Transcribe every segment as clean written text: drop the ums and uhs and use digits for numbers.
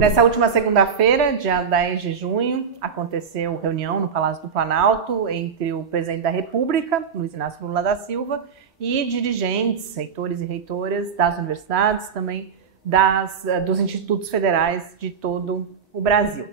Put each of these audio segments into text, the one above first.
Nessa última segunda-feira, dia 10 de junho, aconteceu reunião no Palácio do Planalto entre o presidente da República, Luiz Inácio Lula da Silva, e dirigentes, reitores e reitoras das universidades, também dos institutos federais de todo o Brasil.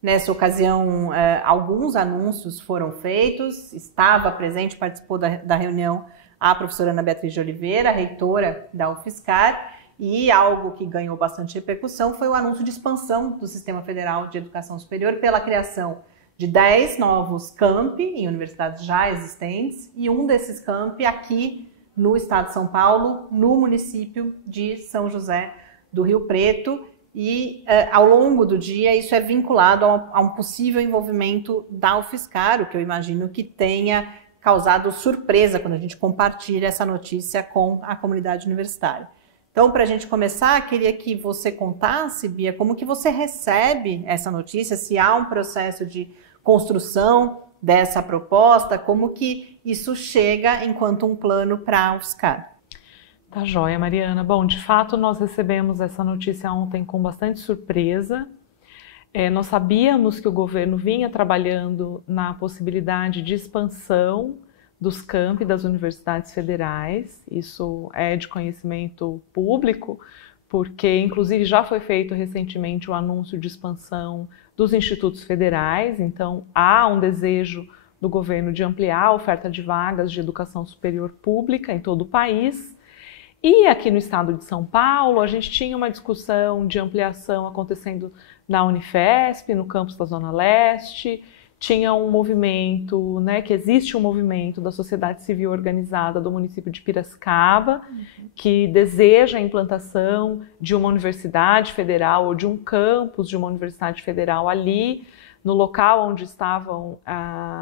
Nessa ocasião, alguns anúncios foram feitos, estava presente, participou da reunião a professora Ana Beatriz de Oliveira, reitora da UFSCar, e algo que ganhou bastante repercussão foi o anúncio de expansão do Sistema Federal de Educação Superior pela criação de 10 novos campi em universidades já existentes e um desses campi aqui no estado de São Paulo, no município de São José do Rio Preto. E ao longo do dia isso é vinculado a um possível envolvimento da UFSCar, o que eu imagino que tenha causado surpresa quando a gente compartilha essa notícia com a comunidade universitária. Então, para a gente começar, queria que você contasse, Bia, como que você recebe essa notícia, se há um processo de construção dessa proposta, como que isso chega enquanto um plano para a UFSCar. Tá joia, Mariana. Bom, de fato, nós recebemos essa notícia ontem com bastante surpresa. Nós sabíamos que o governo vinha trabalhando na possibilidade de expansão dos campi das universidades federais, isso é de conhecimento público, porque inclusive já foi feito recentemente o anúncio de expansão dos institutos federais, então há um desejo do governo de ampliar a oferta de vagas de educação superior pública em todo o país. E aqui no estado de São Paulo, a gente tinha uma discussão de ampliação acontecendo na Unifesp, no campus da Zona Leste. Tinha um movimento, que existe um movimento da sociedade civil organizada do município de Piracicaba, que deseja a implantação de uma universidade federal ou de um campus de uma universidade federal ali, no local onde estavam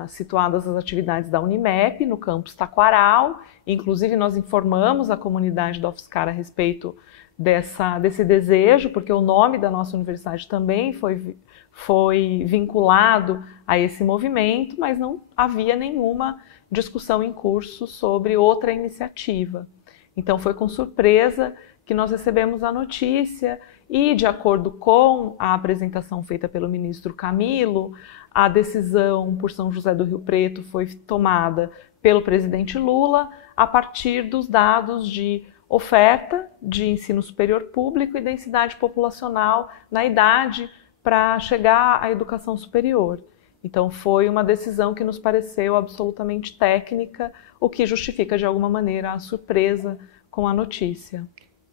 situadas as atividades da Unimep, no campus Taquaral. Inclusive, nós informamos a comunidade da UFSCar a respeito desse desejo, porque o nome da nossa universidade também foi vinculado a esse movimento, mas não havia nenhuma discussão em curso sobre outra iniciativa. Então foi com surpresa que nós recebemos a notícia e, de acordo com a apresentação feita pelo ministro Camilo, a decisão por São José do Rio Preto foi tomada pelo presidente Lula a partir dos dados de oferta de ensino superior público e densidade populacional na idade para chegar à educação superior. Então foi uma decisão que nos pareceu absolutamente técnica, o que justifica de alguma maneira a surpresa com a notícia.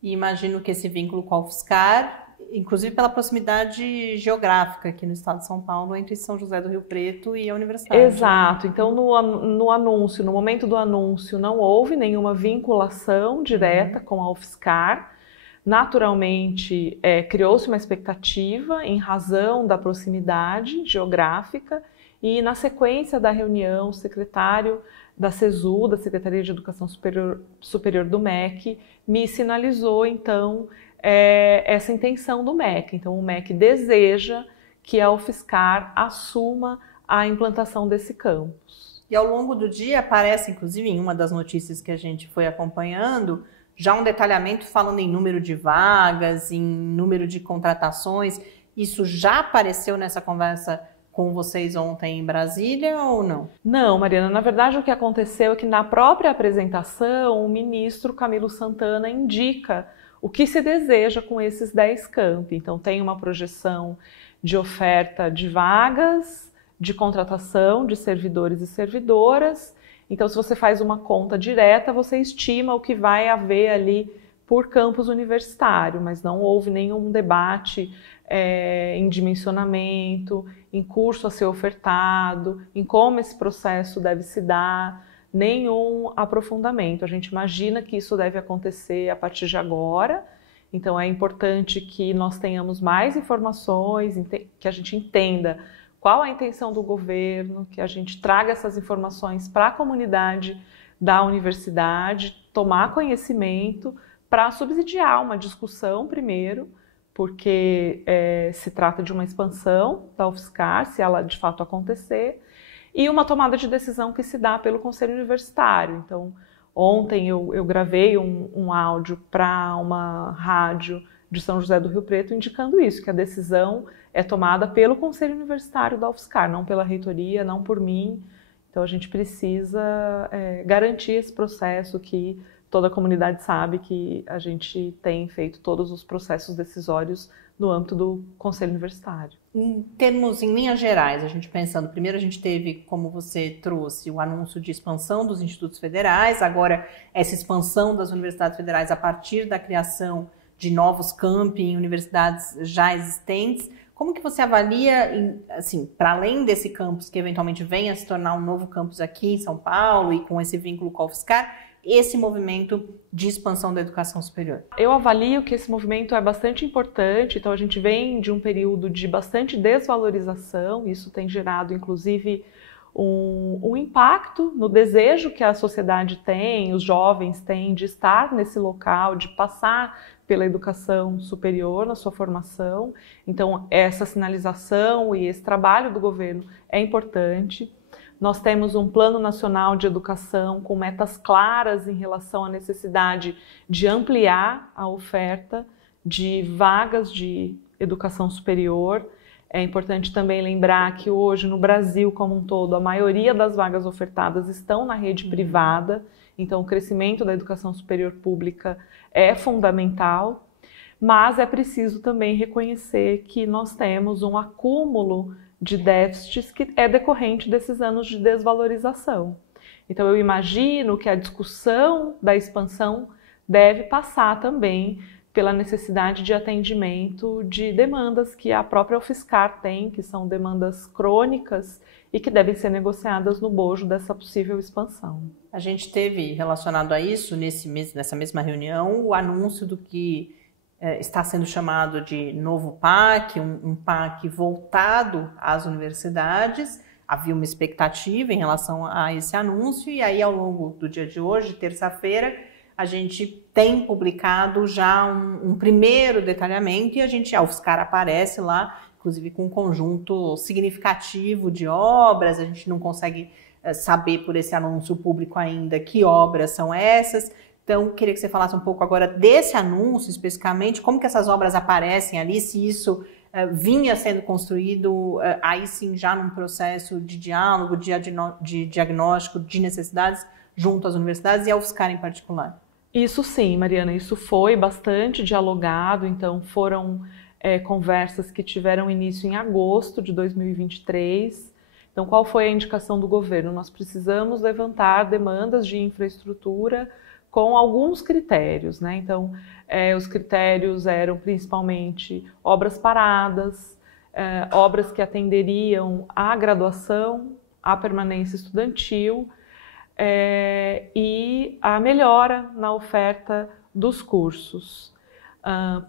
E imagino que esse vínculo com a UFSCar, inclusive pela proximidade geográfica aqui no estado de São Paulo, entre São José do Rio Preto e a universidade. Exato. Então no anúncio, no momento do anúncio, não houve nenhuma vinculação direta com a UFSCar. Naturalmente, criou-se uma expectativa em razão da proximidade geográfica e, na sequência da reunião, o secretário da CESU, da Secretaria de Educação Superior do MEC, me sinalizou, então, essa intenção do MEC. Então, o MEC deseja que a UFSCar assuma a implantação desse campus. E ao longo do dia aparece, inclusive, em uma das notícias que a gente foi acompanhando, já um detalhamento falando em número de vagas, em número de contratações. Isso já apareceu nessa conversa com vocês ontem em Brasília ou não? Não, Mariana. Na verdade, o que aconteceu é que na própria apresentação, o ministro Camilo Santana indica o que se deseja com esses 10 campi. Então, tem uma projeção de oferta de vagas, de contratação de servidores e servidoras. Então, se você faz uma conta direta, você estima o que vai haver ali por campus universitário, mas não houve nenhum debate em dimensionamento, em curso a ser ofertado, em como esse processo deve se dar, nenhum aprofundamento. A gente imagina que isso deve acontecer a partir de agora, então é importante que nós tenhamos mais informações, que a gente entenda qual a intenção do governo, que a gente traga essas informações para a comunidade da universidade, tomar conhecimento para subsidiar uma discussão primeiro, porque se trata de uma expansão da UFSCar, se ela de fato acontecer, e uma tomada de decisão que se dá pelo Conselho Universitário. Então, ontem eu gravei um áudio para uma rádio de São José do Rio Preto, indicando isso, que a decisão é tomada pelo Conselho Universitário da UFSCar, não pela reitoria, não por mim. Então a gente precisa garantir esse processo que toda a comunidade sabe que a gente tem feito todos os processos decisórios no âmbito do Conselho Universitário. Em linhas gerais, a gente pensando, primeiro a gente teve, como você trouxe, o anúncio de expansão dos institutos federais, agora essa expansão das universidades federais a partir da criação de novos campi em universidades já existentes. Como que você avalia, assim, para além desse campus que eventualmente venha a se tornar um novo campus aqui em São Paulo e com esse vínculo com a UFSCar, esse movimento de expansão da educação superior? Eu avalio que esse movimento é bastante importante, então a gente vem de um período de bastante desvalorização, isso tem gerado inclusive um impacto no desejo que a sociedade tem, os jovens têm de estar nesse local, de passar pela educação superior na sua formação. Então essa sinalização e esse trabalho do governo é importante. Nós temos um Plano Nacional de Educação com metas claras em relação à necessidade de ampliar a oferta de vagas de educação superior. É importante também lembrar que hoje no Brasil como um todo, a maioria das vagas ofertadas estão na rede privada, então o crescimento da educação superior pública é fundamental, mas é preciso também reconhecer que nós temos um acúmulo de déficits que é decorrente desses anos de desvalorização. Então eu imagino que a discussão da expansão deve passar também pela necessidade de atendimento de demandas que a própria UFSCar tem, que são demandas crônicas e que devem ser negociadas no bojo dessa possível expansão. A gente teve relacionado a isso, nessa mesma reunião, o anúncio do que está sendo chamado de novo PAC, um PAC voltado às universidades. Havia uma expectativa em relação a esse anúncio e aí ao longo do dia de hoje, terça-feira, a gente tem publicado já um primeiro detalhamento e a UFSCar aparece lá, inclusive com um conjunto significativo de obras. A gente não consegue saber por esse anúncio público ainda que obras são essas. Então, queria que você falasse um pouco agora desse anúncio especificamente, como que essas obras aparecem ali, se isso vinha sendo construído, aí sim já num processo de diálogo, de diagnóstico de necessidades junto às universidades e à UFSCar em particular. Isso sim, Mariana, isso foi bastante dialogado, então foram conversas que tiveram início em agosto de 2023. Então, qual foi a indicação do governo? Nós precisamos levantar demandas de infraestrutura com alguns critérios, né? Então, os critérios eram principalmente obras paradas, obras que atenderiam à graduação, à permanência estudantil e a melhora na oferta dos cursos.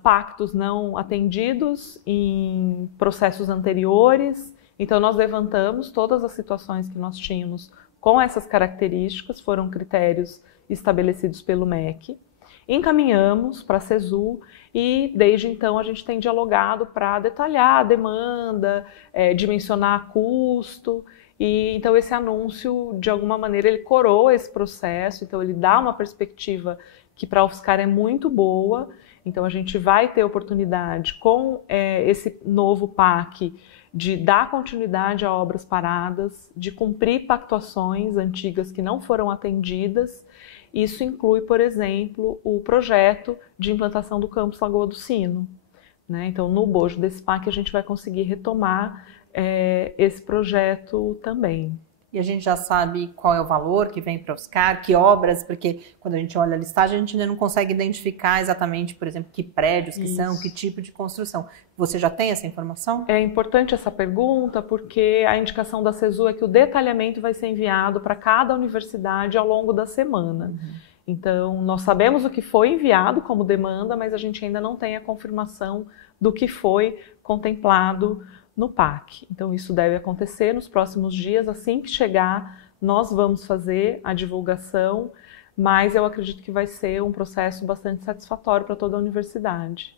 Pactos não atendidos em processos anteriores, então nós levantamos todas as situações que nós tínhamos com essas características, foram critérios estabelecidos pelo MEC, encaminhamos para a CESU e desde então a gente tem dialogado para detalhar a demanda, dimensionar custo e então esse anúncio de alguma maneira ele coroa esse processo, então ele dá uma perspectiva que para a UFSCar é muito boa, então a gente vai ter oportunidade com esse novo PAC de dar continuidade a obras paradas, de cumprir pactuações antigas que não foram atendidas. Isso inclui, por exemplo, o projeto de implantação do campus Lagoa do Sino, né? Então, no bojo desse PAC, a gente vai conseguir retomar esse projeto também. E a gente já sabe qual é o valor que vem para a UFSCar, que obras, porque quando a gente olha a listagem, a gente ainda não consegue identificar exatamente, por exemplo, que prédios que são, que tipo de construção. Você já tem essa informação? É importante essa pergunta, porque a indicação da CESU é que o detalhamento vai ser enviado para cada universidade ao longo da semana. Uhum. Então, nós sabemos o que foi enviado como demanda, mas a gente ainda não tem a confirmação do que foi contemplado no PAC. Então isso deve acontecer nos próximos dias, assim que chegar nós vamos fazer a divulgação, mas eu acredito que vai ser um processo bastante satisfatório para toda a universidade.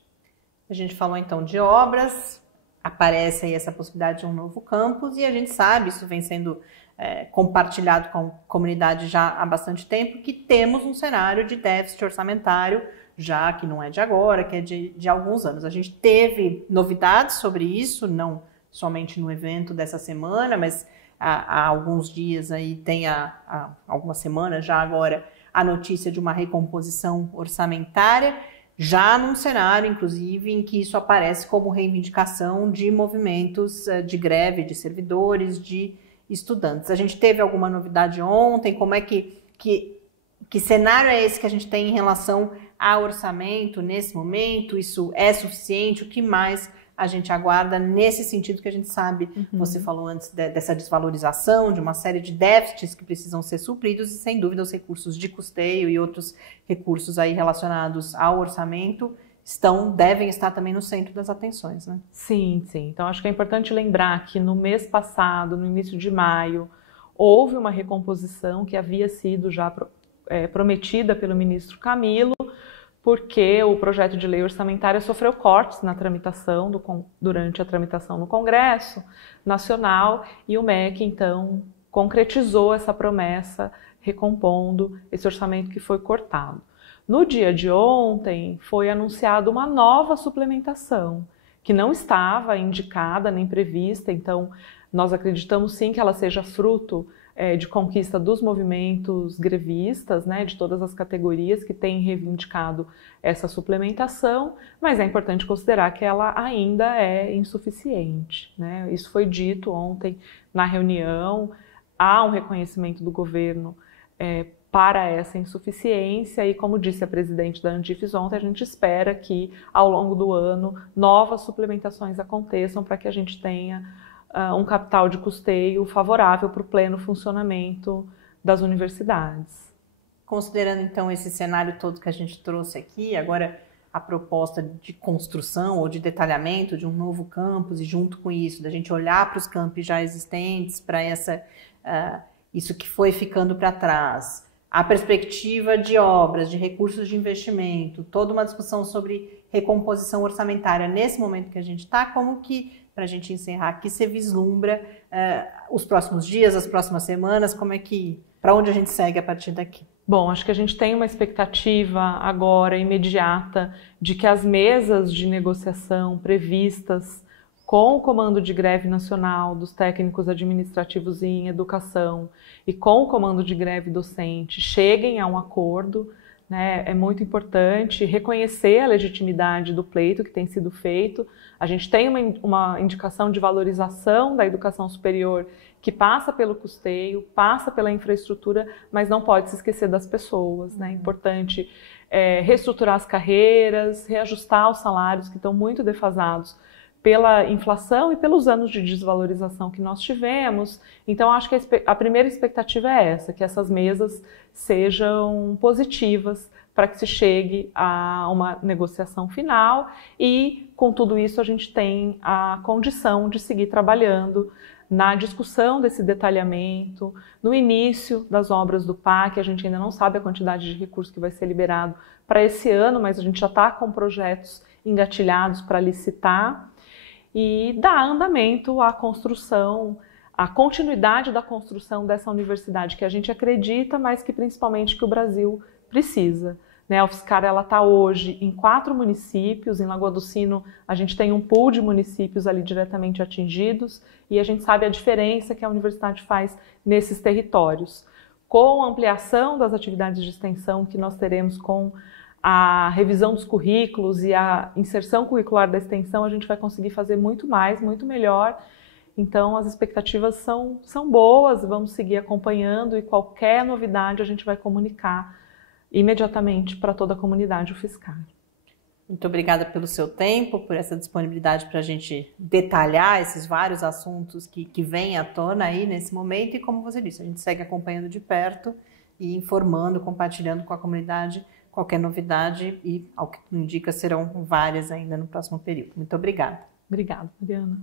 A gente falou então de obras, aparece aí essa possibilidade de um novo campus e a gente sabe, isso vem sendo compartilhado com a comunidade já há bastante tempo, que temos um cenário de déficit orçamentário já que não é de agora, que é de alguns anos. A gente teve novidades sobre isso, não somente no evento dessa semana, mas há alguns dias aí, há algumas semanas já agora, a notícia de uma recomposição orçamentária, já num cenário, inclusive, em que isso aparece como reivindicação de movimentos de greve de servidores, de estudantes. A gente teve alguma novidade ontem? Como é que cenário é esse que a gente tem em relação ao orçamento nesse momento? Isso é suficiente? O que mais a gente aguarda nesse sentido que a gente sabe, você falou antes dessa desvalorização, de uma série de déficits que precisam ser supridos e, sem dúvida, os recursos de custeio e outros recursos aí relacionados ao orçamento devem estar também no centro das atenções, né? Sim, sim. Então, acho que é importante lembrar que no mês passado, no início de maio, houve uma recomposição que havia sido já prometida pelo ministro Camilo, porque o projeto de lei orçamentária sofreu cortes na tramitação, durante a tramitação no Congresso Nacional, e o MEC, então, concretizou essa promessa, recompondo esse orçamento que foi cortado. No dia de ontem, foi anunciada uma nova suplementação, que não estava indicada nem prevista, então nós acreditamos sim que ela seja fruto de conquista dos movimentos grevistas, né, de todas as categorias que têm reivindicado essa suplementação, mas é importante considerar que ela ainda é insuficiente, né? Isso foi dito ontem na reunião, há um reconhecimento do governo para essa insuficiência e, como disse a presidente da Andifes ontem, a gente espera que ao longo do ano novas suplementações aconteçam para que a gente tenha um capital de custeio favorável para o pleno funcionamento das universidades. Considerando então esse cenário todo que a gente trouxe aqui, agora a proposta de construção ou de detalhamento de um novo campus e junto com isso, da gente olhar para os campos já existentes, para isso que foi ficando para trás, a perspectiva de obras, de recursos de investimento, toda uma discussão sobre recomposição orçamentária nesse momento que a gente está, como que, para a gente encerrar aqui, você vislumbra os próximos dias, as próximas semanas, para onde a gente segue a partir daqui? Bom, acho que a gente tem uma expectativa agora imediata de que as mesas de negociação previstas com o Comando de Greve Nacional dos Técnicos Administrativos em Educação e com o Comando de Greve Docente cheguem a um acordo, né? É muito importante reconhecer a legitimidade do pleito que tem sido feito. A gente tem uma indicação de valorização da educação superior que passa pelo custeio, passa pela infraestrutura, mas não pode se esquecer das pessoas, né? É importante reestruturar as carreiras, reajustar os salários que estão muito defasados pela inflação e pelos anos de desvalorização que nós tivemos. Então, acho que a primeira expectativa é essa, que essas mesas sejam positivas para que se chegue a uma negociação final e, com tudo isso, a gente tem a condição de seguir trabalhando na discussão desse detalhamento, no início das obras do PAC. A gente ainda não sabe a quantidade de recursos que vai ser liberado para esse ano, mas a gente já está com projetos engatilhados para licitar, e dar andamento à construção, à continuidade da construção dessa universidade que a gente acredita, mas que principalmente que o Brasil precisa. A UFSCar está hoje em 4 municípios, em Lagoa do Sino a gente tem um pool de municípios ali diretamente atingidos e a gente sabe a diferença que a universidade faz nesses territórios. Com a ampliação das atividades de extensão que nós teremos com a revisão dos currículos e a inserção curricular da extensão, a gente vai conseguir fazer muito mais, muito melhor. Então, as expectativas são boas, vamos seguir acompanhando e qualquer novidade a gente vai comunicar imediatamente para toda a comunidade UFSCar. Muito obrigada pelo seu tempo, por essa disponibilidade para a gente detalhar esses vários assuntos que vêm à tona aí nesse momento. E como você disse, a gente segue acompanhando de perto e informando, compartilhando com a comunidade qualquer novidade e, ao que tudo indica, serão várias ainda no próximo período. Muito obrigada. Obrigada, Mariana.